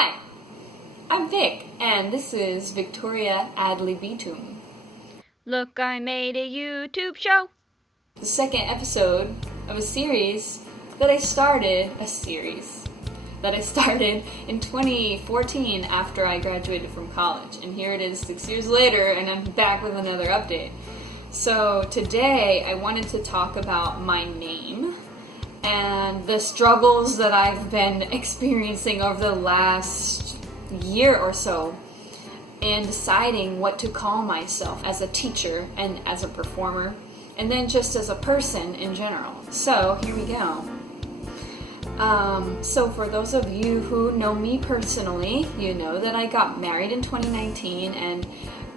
Hi, I'm Vic, and this is Victoria ad libitum. Look, I made a YouTube show. The second episode of a series that I started in 2014 after I graduated from college. And here it is 6 years later, and I'm back with another update. So today I wanted to talk about my name and the struggles that I've been experiencing over the last year or so in deciding what to call myself as a teacher and as a performer, and then just as a person in general. So here we go. So for those of you who know me personally, you know that I got married in 2019, and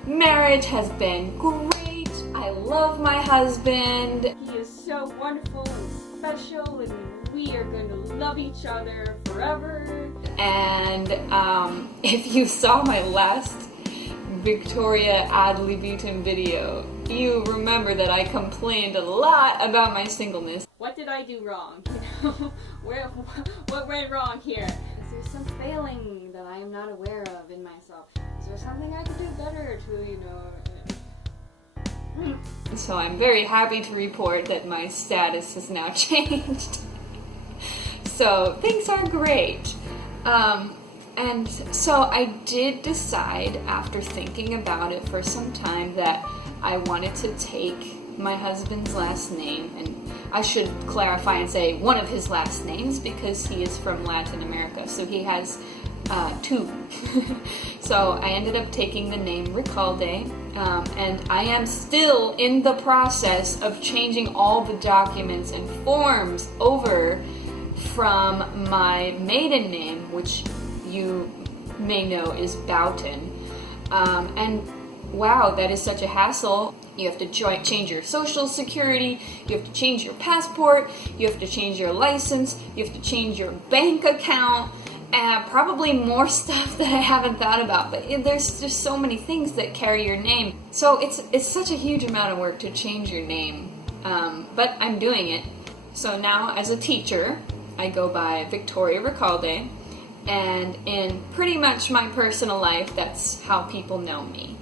marriage has been great. I love my husband. He is so wonderful and special, and we are going to love each other forever. And if you saw my last Victoria ad libitum video, you remember that I complained a lot about my singleness. What did I do wrong? What went wrong here? Is there some failing that I am not aware of in myself? Is there something I could do better to, So I'm very happy to report that my status has now changed. So things are great. And so I did decide, after thinking about it for some time, that I wanted to take my husband's last name, and I should clarify and say one of his last names because he is from Latin America, so he has two. So I ended up taking the name Recalde, and I am still in the process of changing all the documents and forms over from my maiden name, which you may know is Boughton. And wow, that is such a hassle. You have to change your social security, you have to change your passport, you have to change your license, you have to change your bank account, and probably more stuff that I haven't thought about. But there's just so many things that carry your name. So it's such a huge amount of work to change your name. But I'm doing it. So now as a teacher, I go by Victoria Recalde, and in pretty much my personal life, that's how people know me.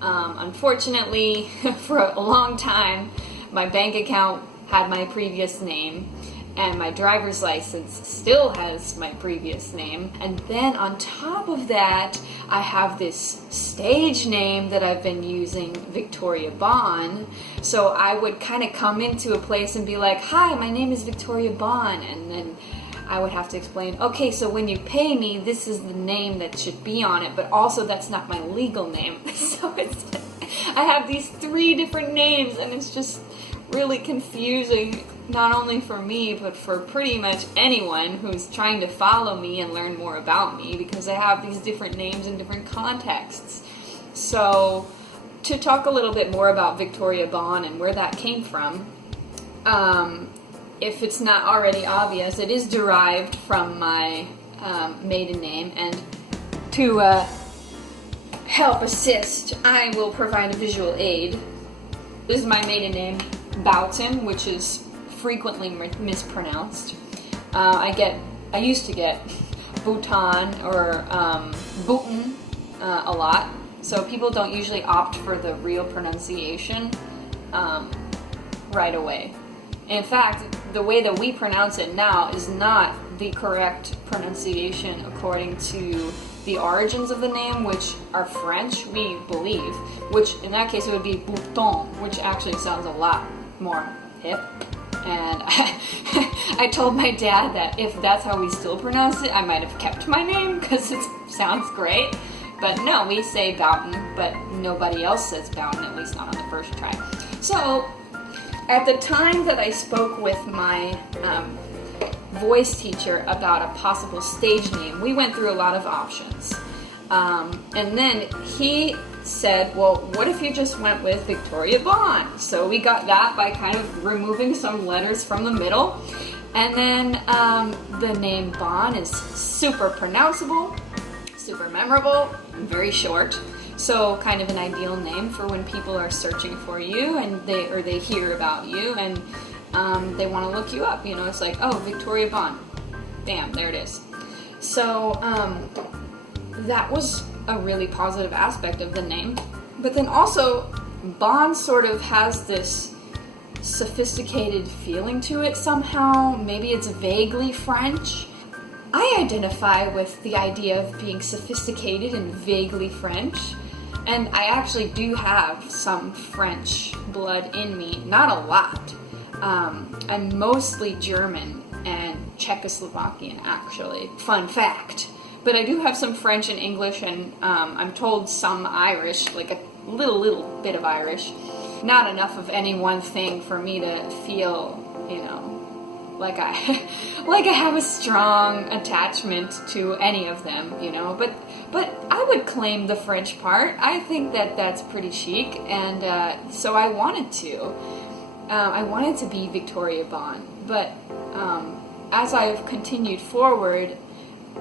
Unfortunately, for a long time, my bank account had my previous name, and my driver's license still has my previous name. And then on top of that, I have this stage name that I've been using, Victoria Bon. So I would kind of come into a place and be like, "Hi, my name is Victoria Bon," and then I would have to explain, okay, so when you pay me, this is the name that should be on it, but also that's not my legal name. So I have these 3 different names, and it's just really confusing, not only for me, but for pretty much anyone who's trying to follow me and learn more about me, because I have these different names in different contexts. So to talk a little bit more about Victoria Bon and where that came from, if it's not already obvious, it is derived from my maiden name, and to help assist, I will provide a visual aid. This is my maiden name, Boughton, which is frequently mispronounced. I used to get Bhutan or Bhutan a lot, so people don't usually opt for the real pronunciation right away. In fact, the way that we pronounce it now is not the correct pronunciation according to the origins of the name, which are French, we believe, which in that case it would be Bouton, which actually sounds a lot more hip. And I told my dad that if that's how we still pronounce it, I might have kept my name because it sounds great. But no, we say Boughton, but nobody else says Boughton, at least not on the first try. So at the time that I spoke with my voice teacher about a possible stage name, we went through a lot of options. And then he said, well, what if you just went with Victoria Bon? So we got that by kind of removing some letters from the middle. And then the name Bon is super pronounceable, super memorable, and very short. So kind of an ideal name for when people are searching for you and they hear about you and they want to look you up. You know, it's like, oh, Victoria Bon. Bam, there it is. So that was a really positive aspect of the name. But then also, Bon sort of has this sophisticated feeling to it somehow. Maybe it's vaguely French. I identify with the idea of being sophisticated and vaguely French. And I actually do have some French blood in me. Not a lot. I'm mostly German and Czechoslovakian, actually. Fun fact. But I do have some French and English, and I'm told some Irish, like a little bit of Irish. Not enough of any one thing for me to feel, like I have a strong attachment to any of them, But I would claim the French part. I think that that's pretty chic, and so I wanted to. I wanted to be Victoria Bon, but as I've continued forward,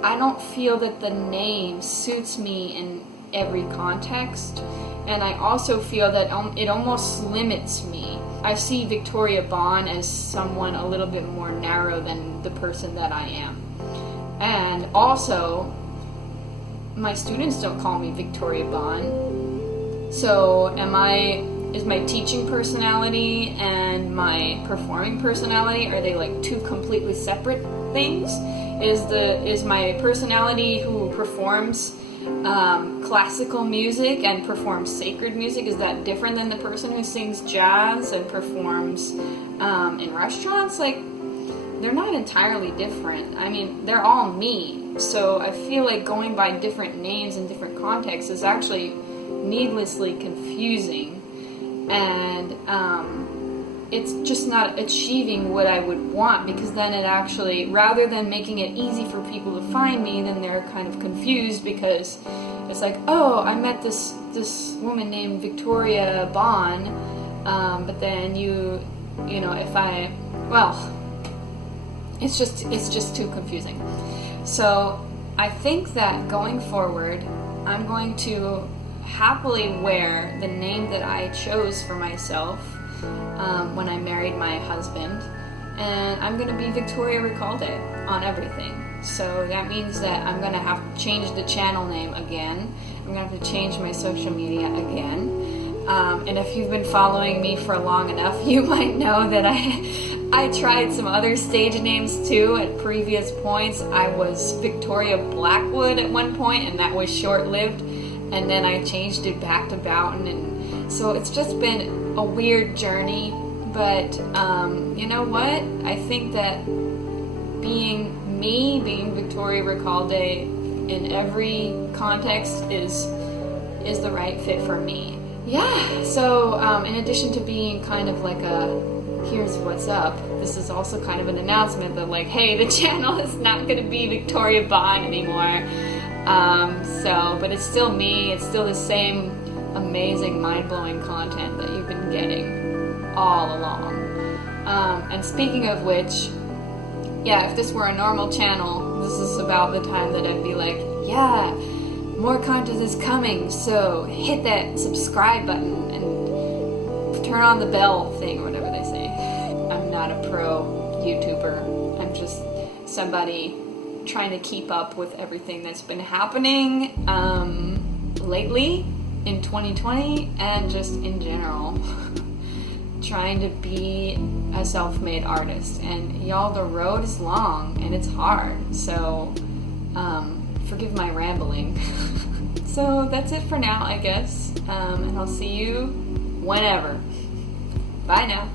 I don't feel that the name suits me in every context, and I also feel that it almost limits me. I see Victoria Bon as someone a little bit more narrow than the person that I am. And also, my students don't call me Victoria Bon. So is my teaching personality and my performing personality, are they like two completely separate things? Is my personality who performs classical music and performs sacred music, is that different than the person who sings jazz and performs in restaurants? Like, they're not entirely different. I mean, they're all me. So I feel like going by different names in different contexts is actually needlessly confusing. And it's just not achieving what I would want, because then it actually, rather than making it easy for people to find me, then they're kind of confused, because it's like, oh, I met this woman named Victoria Bon, but then it's just too confusing. So I think that going forward, I'm going to happily wear the name that I chose for myself when I married my husband, and I'm going to be Victoria Recalde on everything. So that means that I'm going to have to change the channel name again. I'm going to have to change my social media again. And if you've been following me for long enough, you might know that I tried some other stage names too at previous points. I was Victoria Blackwood at one point, and that was short-lived. And then I changed it back to Boughton, and so it's just been a weird journey. But you know what? I think that being Victoria Recalde in every context is the right fit for me. Yeah. So in addition to being kind of like here's what's up, this is also kind of an announcement that, like, hey, the channel is not going to be Victoria Bon anymore. But it's still me. It's still the same amazing, mind-blowing content that you've been getting all along. And speaking of which, yeah, if this were a normal channel, this is about the time that I'd be like, yeah, more content is coming, so hit that subscribe button and turn on the bell thing, or whatever they say. I'm not a pro YouTuber. I'm just somebody trying to keep up with everything that's been happening lately in 2020 and just in general. Trying to be a self-made artist, and y'all, the road is long and it's hard, so forgive my rambling. So that's it for now, I guess, and I'll see you whenever. Bye now.